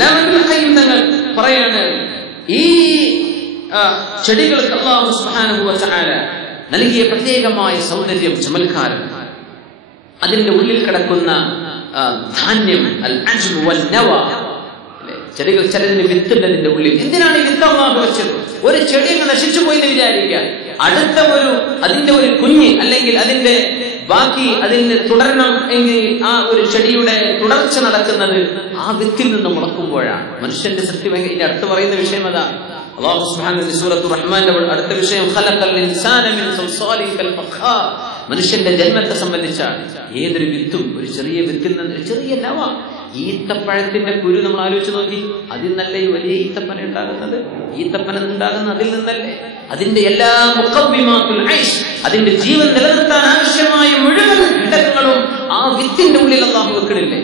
തങ്ങൾ പറയാണ്, ഈ ചെടികൾക്ക് അല്ലാഹു സുബ്ഹാനഹു വ തആല നൽകിയ പ്രത്യേകമായ സൗന്ദര്യം, ചമൽക്കാരം, അതിന്റെ ഉള്ളിൽ കിടക്കുന്ന ധാന്യം, അൽ അജ്ബ് വൽ നവ. ചെടികൾ ചിലതിന് വിത്തുണ്ടതിന്റെ ഉള്ളിൽ. എന്തിനാണ് ഈ വിത്ത് അല്ലാഹു വെച്ചത്? ഒരു ചെടി അങ്ങ് നശിച്ചു പോയി എന്ന് വിചാരിക്കുക, അടുത്ത അതിന്റെ ഒരു കുഞ്ഞ് അല്ലെങ്കിൽ അതിന്റെ ബാക്കി അതിന് തുടരണം എങ്കിൽ ആ ഒരു ചെടിയുടെ തുടർച്ച നടക്കുന്നത് ആ വിത്തിൽ നിന്ന് മുളക്കുമ്പോഴാണ്. മനുഷ്യന്റെ സൃഷ്ടി ഇതിന്റെ അടുത്ത് പറയുന്ന വിഷയം അതാണ്. അല്ലാഹു സുബ്ഹാനഹു വ തആല സൂറത്തുർ റഹ്മാനിലെ അടുത്ത വിഷയം ഖലഖൽ ഇൻസാന മിൻ സൽസാലിൻ കൽ ഫഖാർ. മനുഷ്യന്റെ ജന്മത്തെ സംബന്ധിച്ചാണ്. ഏതൊരു വിത്തും ഒരു ചെറിയ വിത്തിൽ നിന്ന് ചെറിയ നവ, ഈത്തപ്പഴത്തിന്റെ കുരു നമ്മൾ ആലോചിച്ച് നോക്കി, അതിൽ നിന്നല്ലേ ഈ വലിയ ഈത്തപ്പന ഉണ്ടാകുന്നത്? ഈത്തപ്പന ഉണ്ടാകുന്ന അതിൽ നിന്നല്ലേ? അതിന്റെ എല്ലാ മുഖവ്വിമാത്തുൽ ഐഷ്, അതിന്റെ ജീവൻ നിലനിർത്താൻ ആവശ്യമായ മുഴുവൻ ഘടകങ്ങളും ആ വിത്തിന്റെ ഉള്ളിൽ അല്ലാഹു വെക്കണില്ലേ?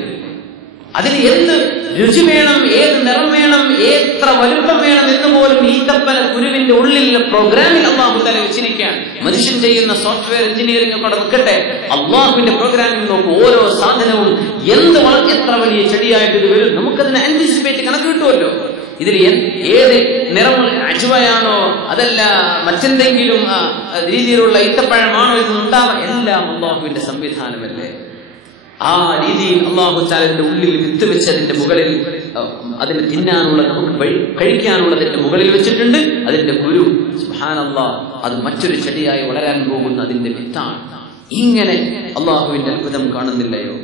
അതിന് എന്ത് രുചി വേണം, ഏത് നിറം വേണം, എത്ര വലുപ്പം വേണം എന്ന് പോലും ഈത്തപ്പന കുരുവിന്റെ ഉള്ളിലെ പ്രോഗ്രാമിൽ അല്ലാഹു തആല വെച്ചിരിക്കുകയാണ്. മനുഷ്യൻ ചെയ്യുന്ന സോഫ്റ്റ്വെയർ എഞ്ചിനീയറിംഗ് ഒക്കെ വെക്കട്ടെ, അല്ലാഹുവിന്റെ പ്രോഗ്രാമിൽ നോക്കും ഓരോ സാധനവും എത്ര വലിയ ചെടിയായിട്ട് ഇത് വരും. നമുക്കതിനെ ആന്റിസിപ്പേറ്റ് കണക്ക് കിട്ടുമല്ലോ. ഇതിൽ ഏത് നിറം അജ്വയാണോ അതല്ല മറ്റെന്തെങ്കിലും രീതിയിലുള്ള ഈത്തപ്പഴമാണോ ഇതുണ്ടാവാം, എല്ലാം അല്ലാഹുവിന്റെ സംവിധാനമല്ലേ. ആ രീതിയിൽ അല്ലാഹു തആലയുടെ ഉള്ളിൽ വിത്ത് വെച്ച് അതിന്റെ മുകളിൽ അതിന് തിന്നാനുള്ള, നമുക്ക് കഴിക്കാനുള്ളതിന്റെ മുകളിൽ വെച്ചിട്ടുണ്ട്. അതിന്റെ കുരു സുബ്ഹാനല്ലാഹ് അത് മറ്റൊരു ചെടിയായി വളരാൻ പോകുന്ന അതിന്റെ വിത്താണ്. ഇങ്ങനെ അല്ലാഹുവിന്റെ അത്ഭുതം കാണുന്നില്ലയോ?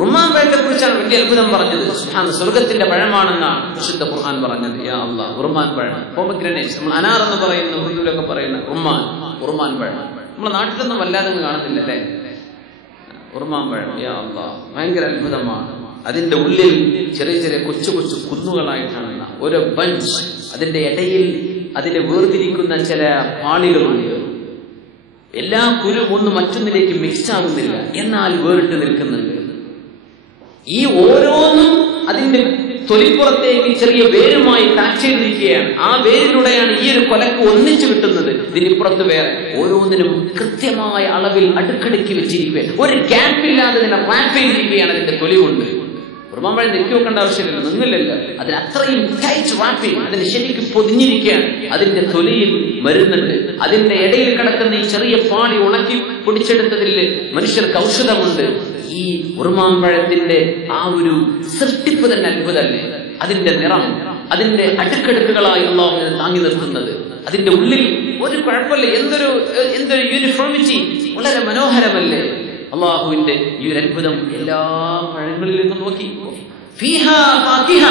റുമാൻ പഴത്തെ കുറിച്ചാണ് വലിയ അത്ഭുതം പറഞ്ഞത്. സുബ്ഹാന, സ്വർഗത്തിന്റെ പഴമാണെന്നാണ് വിശുദ്ധ ഖുർആൻ പറഞ്ഞത്. യാ അല്ലാഹ്, റുമാൻ പഴം, പോമഗ്രാനൈറ്റ്, നമ്മൾ അനാർ എന്ന് പറയുന്ന ഉറുദുവിലൊക്കെ പറയുന്ന റുമാൻ പഴം നമ്മുടെ നാട്ടിലൊന്നും വല്ലാതെ കാണുന്നില്ല അല്ലേ? ഉറുമാൻ പഴം, യാ അല്ലാഹ്, ഭയങ്കര അത്ഭുതമാണ്. അതിന്റെ ഉള്ളിൽ ചെറിയ ചെറിയ കൊച്ചു കൊച്ചു കുന്നുകളായിട്ടാണ് ഒരു ബഞ്ച്. അതിന്റെ ഇടയിൽ അതിനെ വേർതിരിക്കുന്ന ചില പാളികളുണ്ട്. എല്ലാ കുരു ഒന്ന് മറ്റൊന്നിലേക്ക് മിക്സ് ആകുന്നില്ല, എന്നാൽ വേറിട്ട് നിൽക്കുന്നുണ്ട്. ഈ ഓരോന്നും അതിന്റെ തൊലിപ്പുറത്തേക്ക് ചെറിയ വേരുമായി ടാച്ച് ചെയ്തിരിക്കുകയാണ്. ആ വേരിലൂടെയാണ് ഈ ഒരു കൊലക്ക് ഒന്നിച്ചു കിട്ടുന്നത്. ഇതിനിപ്പുറത്ത് വേറെ ഓരോന്നിനും കൃത്യമായ അളവിൽ അടുക്കടുക്കി വെച്ചിരിക്കുകയാണ്. ഒരു ഗ്യാപ്പില്ലാതെ ഇതിനെ റാപ്പ് ചെയ്തിരിക്കുകയാണ് അതിന്റെ തൊലി കൊണ്ട്. ഉറുമാമ്പഴം നെക്കി വെക്കേണ്ട ആവശ്യമില്ല, നിന്നില്ലല്ലോ. അതിന് അത്രയും ടൈറ്റ് റാപ്പിംഗ്, അതിന് ശരിക്കും പൊതിഞ്ഞിരിക്കുകയാണ്. അതിന്റെ തൊലിയിൽ മരുന്നുണ്ട്. അതിന്റെ ഇടയിൽ കിടക്കുന്ന ഈ ചെറിയ പാടി ഉണക്കി പൊടിച്ചെടുത്തതിൽ മനുഷ്യർക്ക് ഔഷധമുണ്ട്. ഈ ഉറുമാമ്പഴത്തിന്റെ ആ ഒരു സൃഷ്ടിപ്പ് തന്നെ അത്ഭുതമല്ലേ? അതിന്റെ നിറം, അതിന്റെ അടുക്കടുക്കുകളായി അല്ലാഹു താങ്ങി നിർത്തുന്നത്, അതിന്റെ ഉള്ളിൽ ഒരു കുഴപ്പമില്ല, എന്തൊരു യൂണിഫോമിറ്റി, വളരെ മനോഹരമല്ലേ? അല്ലാഹുവിന്റെ ഈ ഒരു അത്ഭുതം എല്ലാ പഴങ്ങളിൽ നിന്നും നോക്കി. ഫീഹാ ഫാകിഹ,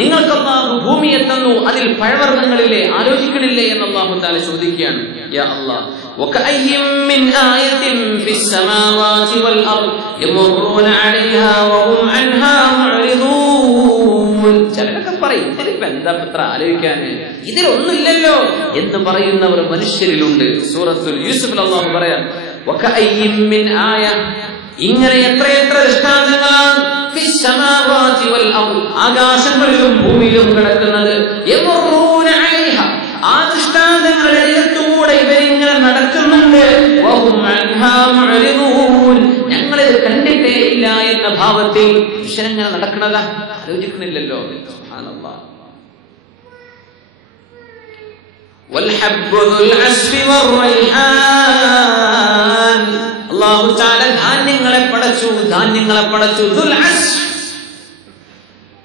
നിങ്ങൾക്ക് അല്ലാഹു ഭൂമിയെ തന്നു, അതിൽ പഴവർഗ്ഗങ്ങളില്ലേ, ആലോചിക്കണില്ലേ എന്ന് അല്ലാഹു തആല ചോദിക്കുകയാണ്. യാ അല്ലാഹ്, വകഅയ്യിൻ മിൻ ആയത്തിൻ ഫിസ് സമാവാതി വൽ അർദ് യമറൂന അലൈഹാ വഹും അൻഹാ മുഅ്രിദൂൻ. ചിലരൊക്കെ പറയും, ഇതിലിപ്പോ എന്താ പത്ര ആലോചിക്കാൻ, ഇതിലൊന്നുമില്ലല്ലോ എന്ന് പറയുന്നവർ മനുഷ്യരിലുണ്ട്. സൂറത്തുൽ യൂസുഫിൽ അല്ലാഹു പറയാം, വകഅയ്യിൻ മിൻ ആയ, ഇങ്ങനെ എത്രയെത്ര ദൃഷ്ടാന്തങ്ങളാണ് ഫിസ് സമാവാതി വൽ അർദ്, ആകാശങ്ങളിലും ഭൂമിയിലും കിടക്കുന്നത്. യമറൂന അലൈഹാ, ആ ദൃഷ്ടാന്തങ്ങളുടെ അരികത്തൂടെ ഇവരിങ്ങനെ നടക്കുന്നുണ്ട്. വഹും അൻഹാ മുഅ്രിദൂൻ, ഞങ്ങളിത് കണ്ടിട്ടേ ഇല്ല എന്ന ഭാവത്തിൽ മനുഷ്യനെങ്ങനെ നടക്കണതാ, ആലോചിക്കുന്നില്ലല്ലോ. സുബ്ഹാനല്ലാഹ്. വൽഹബ്ബു ദുൽ അസ്ഫി വറൈഹാൻ, അല്ലാഹു തആല ധാന്യങ്ങളെ പടച്ചു. ദുൽ അസ്ഫ്,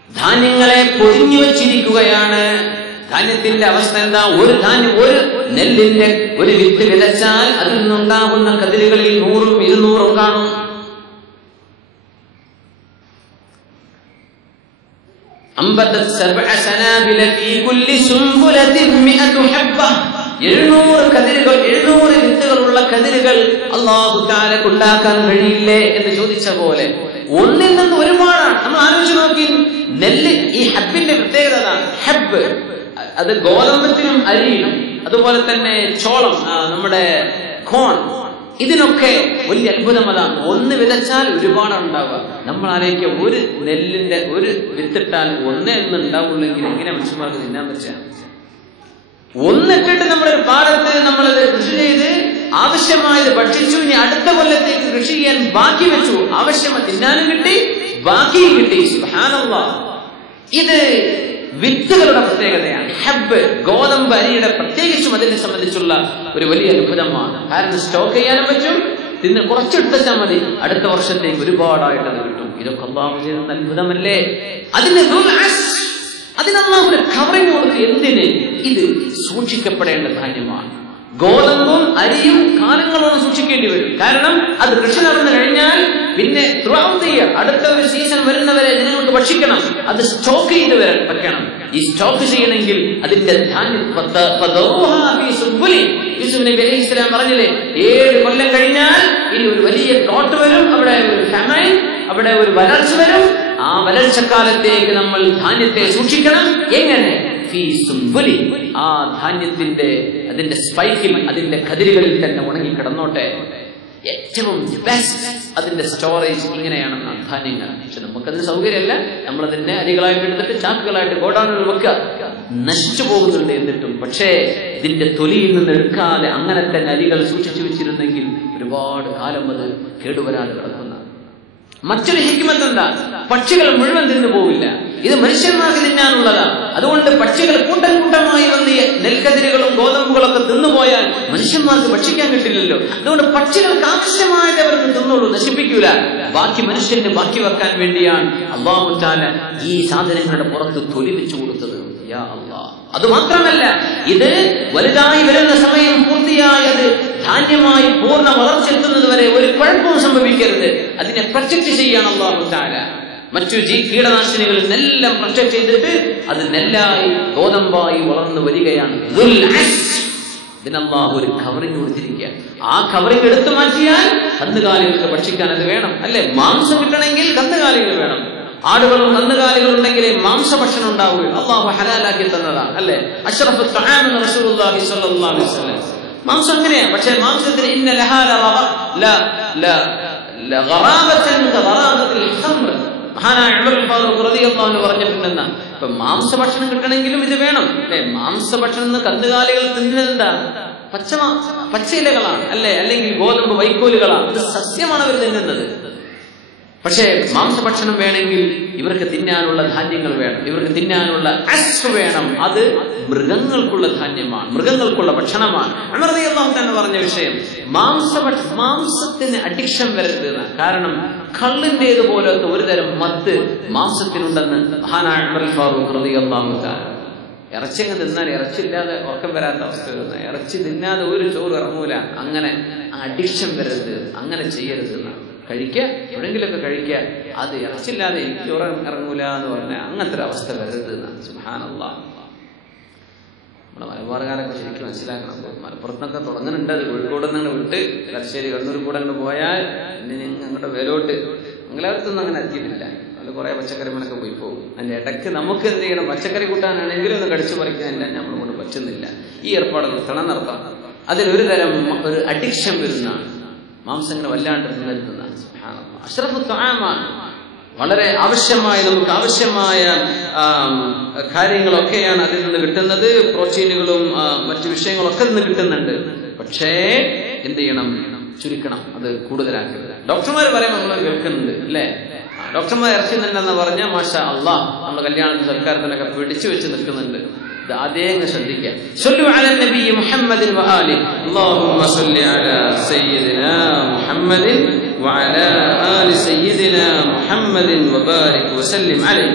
ധാന്യങ്ങളെ പൊതിഞ്ഞു വെച്ചിരിക്കുകയാണ്. ധാന്യത്തിന്റെ അവസ്ഥ എന്താ? ഒരു നെല്ലിന്റെ ഒരു വിത്ത് വിതച്ചാൽ അതിൽ നിന്നുണ്ടാകുന്ന കതിരുകളിൽ 100ഉം 200ഉം കാണും. അംബതത് സബ്അ സനാബില ഫീ കുല്ലി സുംബുലത്തിൻ 100 ഹബ്ബ, 700 കതിരുകൾ, 700 വിത്തുകളുള്ള കതിരുകൾ അല്ലാഹു തആലക്ക് ഉണ്ടാക്കാൻ കഴിയില്ലേ എന്ന് ചോദിച്ച പോലെ ഒന്നിൽ നിന്ന് ഒരുപാടാണ്. നമ്മൾ ആലോചിച്ച് നോക്കി, നെല്ല്, ഈ ഹബ്ബിന്റെ പ്രത്യേകത, ഹബ്ബ് അത് ഗോതമ്പത്തിനും അരിയിലും, അതുപോലെ തന്നെ ചോളം, നമ്മുടെ കോൺ, ഇതിനൊക്കെ വലിയ അത്ഭുതം അതാണ്. ഒന്ന് വിതച്ചാൽ ഒരുപാടാണ് ഉണ്ടാവുക. നമ്മൾ ആലോചിക്കുക, ഒരു നെല്ലിന്റെ ഒരു വിത്തിട്ടാൽ ഒന്നേ ഉണ്ടാവുള്ളെങ്കിൽ എങ്ങനെ മനുഷ്യന്മാർക്ക് തിന്നാൻ വെച്ചാൽ? ഒന്നിട്ടിട്ട് നമ്മളൊരു പാടത്ത് നമ്മളത് കൃഷി ചെയ്ത് ആവശ്യമായത് ഭക്ഷിച്ചു, ഇനി അടുത്ത കൊല്ലത്തേക്ക് കൃഷി ചെയ്യാൻ ബാക്കി വെച്ചു, ആവശ്യമായി തിന്നാനും കിട്ടി, ബാക്കിയും കിട്ടി. സുബ്ഹാനല്ലാഹ്. ഇത് വിത്തുകളുടെ പ്രത്യേകതയാണ്. ഹബ്ബ്, ഗോതമ്പ് അരിയുടെ പ്രത്യേകിച്ചും അതിനെ സംബന്ധിച്ചുള്ള ഒരു വലിയ അത്ഭുതമാണ്. കാരണം സ്റ്റോക്ക് ചെയ്യാനും പറ്റും, തിന്ന് കുറച്ചെടുത്താൽ മതി, അടുത്ത വർഷത്തേക്ക് ഒരുപാടായിട്ട് അത് കിട്ടും. ഇതൊക്കെ അല്ലാഹു ചെയ്യുന്ന അത്ഭുതമല്ലേ? അതിനല്ലാഹു ഒരു കവറിങ് കൊടുത്ത്. എന്തിന്? ഇത് സൂക്ഷിക്കപ്പെടേണ്ട ധാന്യമാണ്. ഗോതമ്പും അരിയും കാലങ്ങളോളം സൂക്ഷിക്കേണ്ടി വരും. കാരണം അത് കൃഷി നടന്നു കഴിഞ്ഞാൽ പിന്നെ അടുത്ത ഒരു സീസൺ വരുന്നവരെ ജനങ്ങൾക്ക് ഭക്ഷിക്കണം. അത് സ്റ്റോക്ക് ചെയ്ത് വെക്കണം. ഈ സ്റ്റോക്ക് ചെയ്യണമെങ്കിൽ അതിന്റെ ധാന്യം യൂസുഫ് നബി അലൈഹി സ്വലാം പറഞ്ഞില്ലേ, 7 കൊല്ലം കഴിഞ്ഞാൽ ഇനി ഒരു വലിയ ഡ്രോട്ട് വരും, അവിടെ ഒരു ഫെമൈൻ, അവിടെ ഒരു വരൾച്ച വരും. ആ വരൾച്ചക്കാലത്തേക്ക് നമ്മൾ ധാന്യത്തെ സൂക്ഷിക്കണം. എങ്ങനെ? ആ ധാന്യത്തിന്റെ അതിന്റെ സ്പൈക്കിൽ, അതിന്റെ കതിരുകളിൽ തന്നെ ഉണങ്ങി കിടന്നോട്ടെ. ഏറ്റവും ബെസ്റ്റ് അതിന്റെ സ്റ്റോറേജ് ഇങ്ങനെയാണ് ധാന്യങ്ങൾ. പക്ഷെ നമുക്കതിന് സൗകര്യമല്ല. നമ്മളതിന്റെ അരികളായിട്ട് എടുത്തിട്ട് ചാക്കുകളായിട്ട് ഗോഡൌണിൽ വെക്കുക. നശിച്ചു പോകുന്നുണ്ട് എന്നിട്ടും. പക്ഷേ ഇതിന്റെ തൊലിയിൽ നിന്ന് എടുക്കാതെ അങ്ങനെ തന്നെ അരികൾ സൂക്ഷിച്ചു വെച്ചിരുന്നെങ്കിൽ ഒരുപാട് കാലം അത് കേടുവരാതെ കിടക്കുന്ന. മറ്റൊരു ഹിക്മത്ത് എന്താ? പക്ഷികൾ മുഴുവൻ തിന്നു പോവില്ല. ഇത് മനുഷ്യന്മാർക്ക് തിന്നാനുള്ളതാണ്. അതുകൊണ്ട് പക്ഷികൾ കൂട്ടം കൂട്ടമായി വന്ന് നെൽക്കതിരുകളും ഗോതമ്പുകളൊക്കെ തിന്നുപോയാൽ മനുഷ്യന്മാർക്ക് ഭക്ഷിക്കാൻ കിട്ടില്ലല്ലോ. അതുകൊണ്ട് പക്ഷികൾക്ക് ആവശ്യമായിട്ട് അവർക്ക് തിന്നോളൂ, നശിപ്പിക്കൂല. ബാക്കി മനുഷ്യന് ബാക്കി വെക്കാൻ വേണ്ടിയാണ് അല്ലാഹു തആല ഈ സാധനങ്ങളുടെ പുറത്ത് തൊലി വെച്ചു കൊടുത്തത്. യാ അല്ലാഹ്. അതുമാത്രമല്ല, ഇത് വലുതായി വരുന്ന സമയം പൂർത്തിയായത് ധാന്യമായി പൂർണ്ണ വളർച്ചെത്തുന്നത് വരെ ഒരു കുഴപ്പവും സംഭവിക്കരുത്. അതിനെ പ്രൊട്ടക്ട് ചെയ്യാണ് അല്ലാഹു തആല. മറ്റു കീടനാശിനികളിൽ നിന്നെല്ലാം പ്രൊട്ടക്ട് ചെയ്തിട്ട് അത് നെല്ലായി ഗോതമ്പായി വളർന്നു വരികയാണ്. ഇതിനല്ലാഹു ഒരു കവറിങ് കൊടുത്തിരിക്കുക. ആ കവറിങ് എടുത്തു മാറ്റിയാൽ കന്നുകാലികൾക്ക് ഭക്ഷിക്കാൻ അത് വേണം, അല്ലെ? മാംസം കിട്ടണമെങ്കിൽ കന്നുകാലികൾ വേണം. ആടുകളും കന്നുകാലികളും ഉണ്ടെങ്കിലേ മാംസഭക്ഷണം ഉണ്ടാവുകയുള്ളൂ. അല്ലാഹു ഹലാലാക്കി തന്നതാണ്, അല്ലെ? അഷ്റഫുൽ തആം എന്ന് റസൂലുള്ളാഹി സ്വല്ലല്ലാഹു അലൈഹി വസല്ലം. മാംസം അങ്ങനെയാണ്. പക്ഷേ മാംസത്തിന് ഇന്ന ലഹാ ലഗറാബതൻ കഗറാബത്തിൽ ഖംർ, മഹാനായ ഉമർ ഫാറൂഖ് റളിയല്ലാഹു അൻഹു പറഞ്ഞിട്ടുണ്ടെന്നാ. ഇപ്പൊ മാംസഭക്ഷണം കിട്ടണമെങ്കിലും ഇത് വേണം, അല്ലെ? മാംസഭക്ഷണം കന്നുകാലികൾ തിന്നുന്നത് എന്താ? പച്ചയിലകളാണ്, അല്ലെ? അല്ലെങ്കിൽ ഗോതമ്പ് വൈക്കോലുകളാണ്. ഇത് സസ്യമാണ് അവർ തിന്നുന്നത്. പക്ഷേ മാംസഭക്ഷണം വേണമെങ്കിൽ ഇവർക്ക് തിന്നാനുള്ള ധാന്യങ്ങൾ വേണം, ഇവർക്ക് തിന്നാനുള്ള അസ്ഫ് വേണം. അത് മൃഗങ്ങൾക്കുള്ള ധാന്യമാണ്, മൃഗങ്ങൾക്കുള്ള ഭക്ഷണമാണ്. ഉമർ റളിയല്ലാഹു അൻഹു പറഞ്ഞ വിഷയം, മാംസത്തിന് അഡിക്ഷൻ വരരുത്. കാരണം കള്ളിന്റേതുപോലത്തെ ഒരു തരം മത്ത് മാംസത്തിനുണ്ടെന്ന് മഹാനായ ഉമർ ഫാറൂഖ് റളിയല്ലാഹു അൻഹു. ഇറച്ചി അങ്ങ് തിന്നാൽ ഇറച്ചില്ലാതെ ഉറക്കം വരാത്ത അവസ്ഥ വരുന്നത്. ഇറച്ചി തിന്നാതെ ഒരു ചോറ് ഇറങ്ങൂല. അങ്ങനെ അഡിക്ഷൻ വരരുത്, അങ്ങനെ ചെയ്യരുത്. കഴിക്കുക, എവിടെയെങ്കിലുമൊക്കെ കഴിക്കുക. അത് ഇറച്ചില്ലാതെ എനിക്ക് ചോറ് ഇറങ്ങൂല എന്ന് പറഞ്ഞാൽ അങ്ങനത്തെ ഒരു അവസ്ഥ വരരുത്. സുബ്ഹാനല്ലാഹ്. നമ്മുടെ മലബാറുകാരൊക്കെ ശരിക്കും മനസ്സിലാക്കണം. മലപ്പുറത്തൊക്കെ തുടങ്ങുന്നുണ്ട്. അത് കോഴിക്കോട് നിന്ന് വിട്ട് തലശ്ശേരി കണ്ണൂർ കൂടെ അങ്ങോട്ട് പോയാൽ പിന്നെ അങ്ങോട്ട് വേലോട്ട് മംഗലാപുരത്തൊന്നും അങ്ങനെ എത്തിയിട്ടില്ല. അത് കുറെ പച്ചക്കറി മണൊക്കെ പോയി പോകും. അതിന്റെ ഇടയ്ക്ക് നമുക്ക് എന്ത് ചെയ്യണം? പച്ചക്കറി കൂട്ടാനാണെങ്കിലും ഒന്ന് കടിച്ചു പറിക്കാനില്ല, നമ്മൾ കൊണ്ട് പറ്റുന്നില്ല. ഈ ഏർപ്പാട് നിർത്തണം, നടത്താം. അതിലൊരു തരം ഒരു അഡിക്ഷൻ വരുന്നതാണ്. മാംസങ്ങൾ വല്ലാണ്ട് നിലനിൽക്കുന്നതാണ്. അഷ്റഫുൽ തആമാണ്. വളരെ ആവശ്യമായ, നമുക്ക് ആവശ്യമായ കാര്യങ്ങളൊക്കെയാണ് അതിൽ നിന്ന് കിട്ടുന്നത്. പ്രോട്ടീനുകളും മറ്റു വിഷയങ്ങളൊക്കെ നിന്ന് കിട്ടുന്നുണ്ട്. പക്ഷേ എന്ത് ചെയ്യണം? ചുരുക്കണം, അത് കൂടുതലാക്കരുത്. ഡോക്ടർമാർ പറയുമ്പോൾ നമ്മൾ കേൾക്കുന്നുണ്ട്, അല്ലേ? ഡോക്ടർമാർ ഇറച്ചി തന്നെന്ന് പറഞ്ഞാൽ മാഷാ അല്ലാഹ്, നമ്മുടെ കല്യാണത്തിന് സൽക്കാരത്തിനൊക്കെ പിടിച്ചു വെച്ച് നിൽക്കുന്നുണ്ട്. ഇത് ആദ്യം ശ്രദ്ധിക്കുക. സ്വല്ലു അലാ നബി മുഹമ്മദിൻ വആലി. അല്ലാഹുമ്മ സ്വല്ലി അലാ സയ്യിദിനാ മുഹമ്മദിൻ വഅലാ ആലി സയ്യിദിനാ മുഹമ്മദിൻ വബാരിക് വസല്ലിം അലൈഹി.